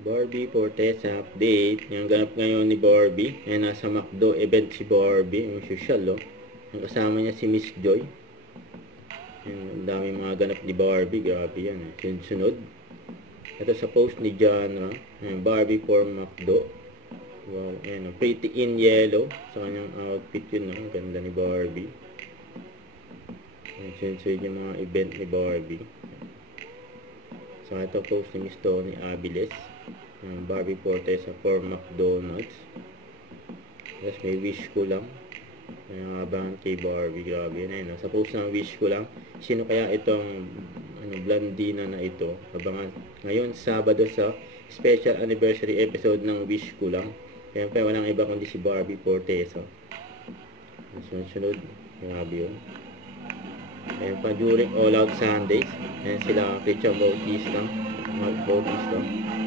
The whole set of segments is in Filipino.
Barbie Fortesa update. Yung ganap ngayon ni Barbie. Ayan, nasa McDo event si Barbie. Yung social, oh. Yung kasama niya si Miss Joy. Ayan, ang dami mga ganap ni Barbie. Grabe yan, eh. Sunod. Ito sa post ni Genre. Ayan, Barbie for McDo. Wow, ayan, oh. Pretty in yellow. Sa kanyang outfit yun, oh. Ganda ni Barbie. Ayan, sunod yung mga event ni Barbie. So, ito post ni Miss Tony Aviles. Barbie Fortesa for McDonald's. Tapos may wish ko lang. Abangan kay Barbie. Grabe yun. Ayun, sa post ng wish ko lang. Sino kaya itong blondina na ito? Abangan ngayon Sabado sa special anniversary episode ng wish ko lang. Kaya pa walang iba kundi si Barbie Fortesa. Sunod. Grabe yun. Ayun pa during All Out Sundays. Ayan sila Christian Bautista. Mark Bautista.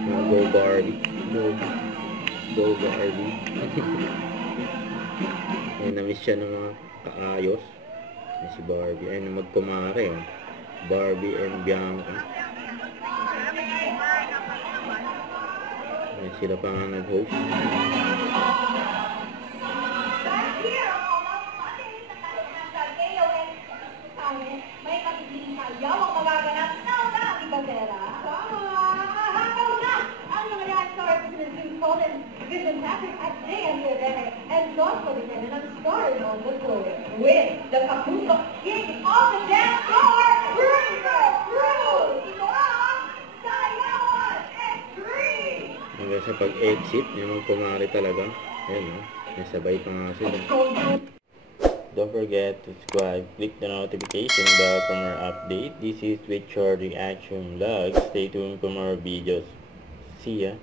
Go Barbie. Go Barbie. Ayun, namiss siya ng mga kaayos. Ayun si Barbie. Ayun, magkumare. Oh. Barbie and Bianca. Ayun, sila pa nga nag-host. May kapitiling sayaw ang magaganap na una ang ibandera. Hahataw na ang mga reactor President Colin Vision Patrick at J.M. Rivera and Joshua Lieutenant of Stars on the floor with the Kapuso King of the Dance Floor, River Cruz! Ito ang Sayawan Extreme! Hanggang sa pag-exit, yung kumare talaga. Ayun, oh. Nasabay pa nga sila. Don't forget to subscribe, click the notification bell for more update. This is with Short Reaction Vlog. Stay tuned for more videos. See ya!